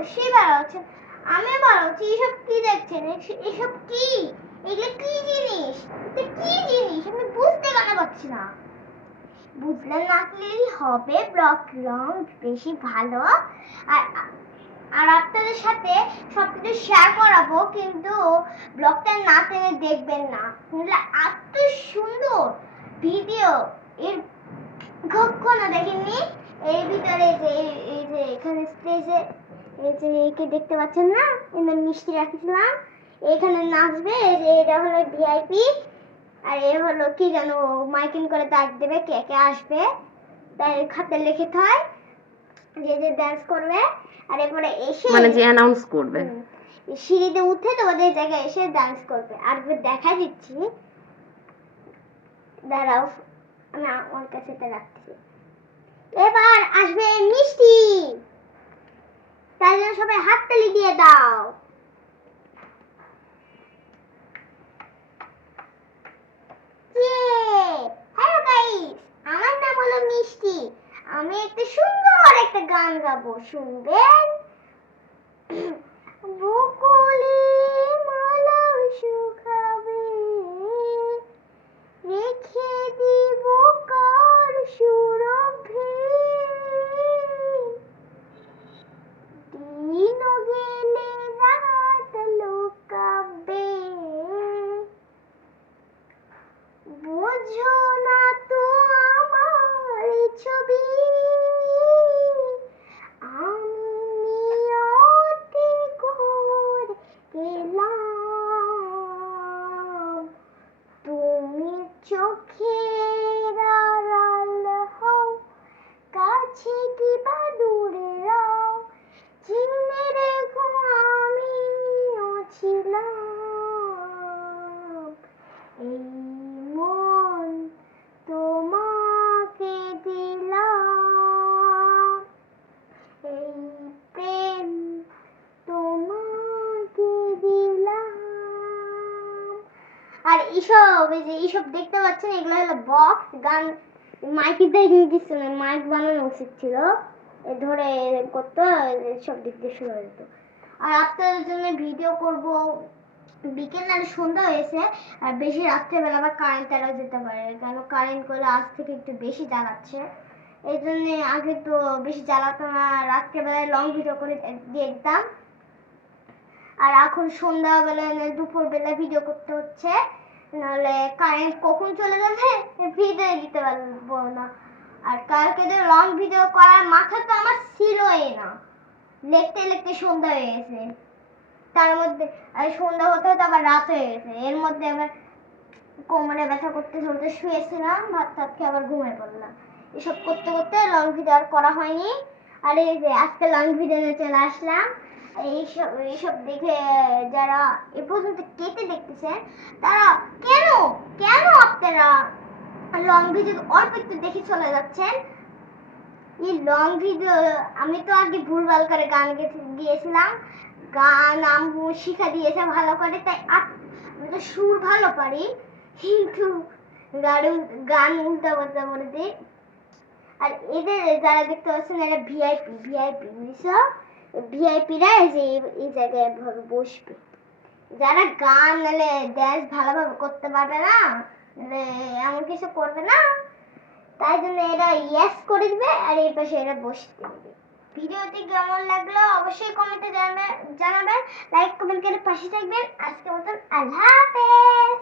অবশ্যই ভালো আছেন আমি ভালো আছি, এসব কি দেখছেন? এসব কি? এগুলো কি জিনিস? এটা কি জিনিস? আমি বুঝতে কেন পারছি না। বুঝলেন না কি হবে? ব্লক রং বেশি ভালো। আর আর আপনাদের সাথে সব কিছু শেয়ার করাবো, কিন্তু ব্লগটা না টেনে দেখবেন না। নাহলে এত সুন্দর ভিডিও এর কখনো দেখেননি এর ভিতরে যে, এই- যে এখানে স্টেজে যে একে দেখতে পাচ্ছেন না মিষ্টি রাখছিলাম। এখানে নাচবে এটা হলো ভিআইপি আর এ হলো কি যেন মাইকিং করে ডাক দেবে কে কে আসবে। তাই খাতে লিখে হয় যে যে ডান্স করবে আর এরপরে এসে মানে যে অ্যানাউন্স করবে। সিঁড়িতে উঠে তোমাদের জায়গায় এসে ডান্স করবে। আর দেখা দিচ্ছি। দাঁড়াও আমি আমার কাছে রাখছি। এবার আসবে মিষ্টি তাই জন্য সবাই হাততালি দিয়ে দাও হ্যালো গাইস আমার নাম হলো মিষ্টি আমি একটা সুন্দর একটা গান গাবো, শুনবেন? বকুলে মালা শুকাবে, রেখে দিব কার সুরভে। দিন গেলে রাত লুকাবে। বোঝো না তো আমার ছবি। এইসব, এই যে এইসব দেখতে পাচ্ছেন, এগুলো হলো বক্স গান মাইকে দিয়ে কিছু না মাইক বানানো উচিত ছিল। ধরে করতো সব দিক দিয়ে শুরু হয়ে যেত। আর আপনাদের জন্য ভিডিও করব, বিকেল আর সন্ধ্যা হয়েছে, আর বেশি রাত্রেবেলা আবার কারেন্ট তারাও যেতে পারে, কেন কারেন্ট করলে আজ থেকে একটু বেশি জ্বালাচ্ছে। এই জন্য আগে তো বেশি জ্বালাতো না, রাত্রেবেলায় লং ভিডিও করে দিয়ে দিতাম। আর এখন সন্ধ্যাবেলায় দুপুর বেলা ভিডিও করতে হচ্ছে। নাহলে কারেন্ট কখন চলে যাবে? ভিডিও দিতে পারব না। আর কালকে যে লং ভিডিও করার মাথা তো আমার ছিলই না। লিখতে লিখতে সন্ধ্যা হয়ে গেছে। তার মধ্যে সন্ধ্যা হতে হতে আবার রাত হয়ে গেছে। এর মধ্যে আবার কোমরে ব্যথা করতে চলতে শুয়েছিলাম, ভাত টাত খেয়ে আবার ঘুমিয়ে পড়লাম। এসব করতে করতে লং ভিডিও আর করা হয়নি। আর এই যে আজকে লং ভিডিও নিয়ে চলে আসলাম। এইসব এইসব দেখে যারা এ পর্যন্ত কেটে দেখতেছেন, তারা কেন? কেন আপনারা লং ভিডিও অল্প একটু দেখে চলে যাচ্ছেন? এই লং ভিডিও আমি তো আগে ভুলভাল করে গান গিয়েছিলাম। গান, আম্মু শিখা দিয়েছে ভালো করে, তাই আমি তো সুর ভালো পারি। কিন্তু গান গান উল্টা পাল্টা বলে দিই আর এদের যারা দেখতে পাচ্ছেন, এরা ভিআইপি ভিআইপি বুঝছ? ভিআইপিরা যে এই- জায়গায় এভাবে বসবে। যারা গান নাহলে ড্যান্স ভালোভাবে করতে পারবে না এমন কিছু করবে না, তাই জন্য এরা ইয়েস করে দিবে আর এই পাশে এরা বসতে দিবে ভিডিওটি কেমন লাগল অবশ্যই কমেন্টে জানাবেন লাইক কমেন্ট করে পাশে থাকবেন। আজকের মতন আল্লাহ হাফেজ!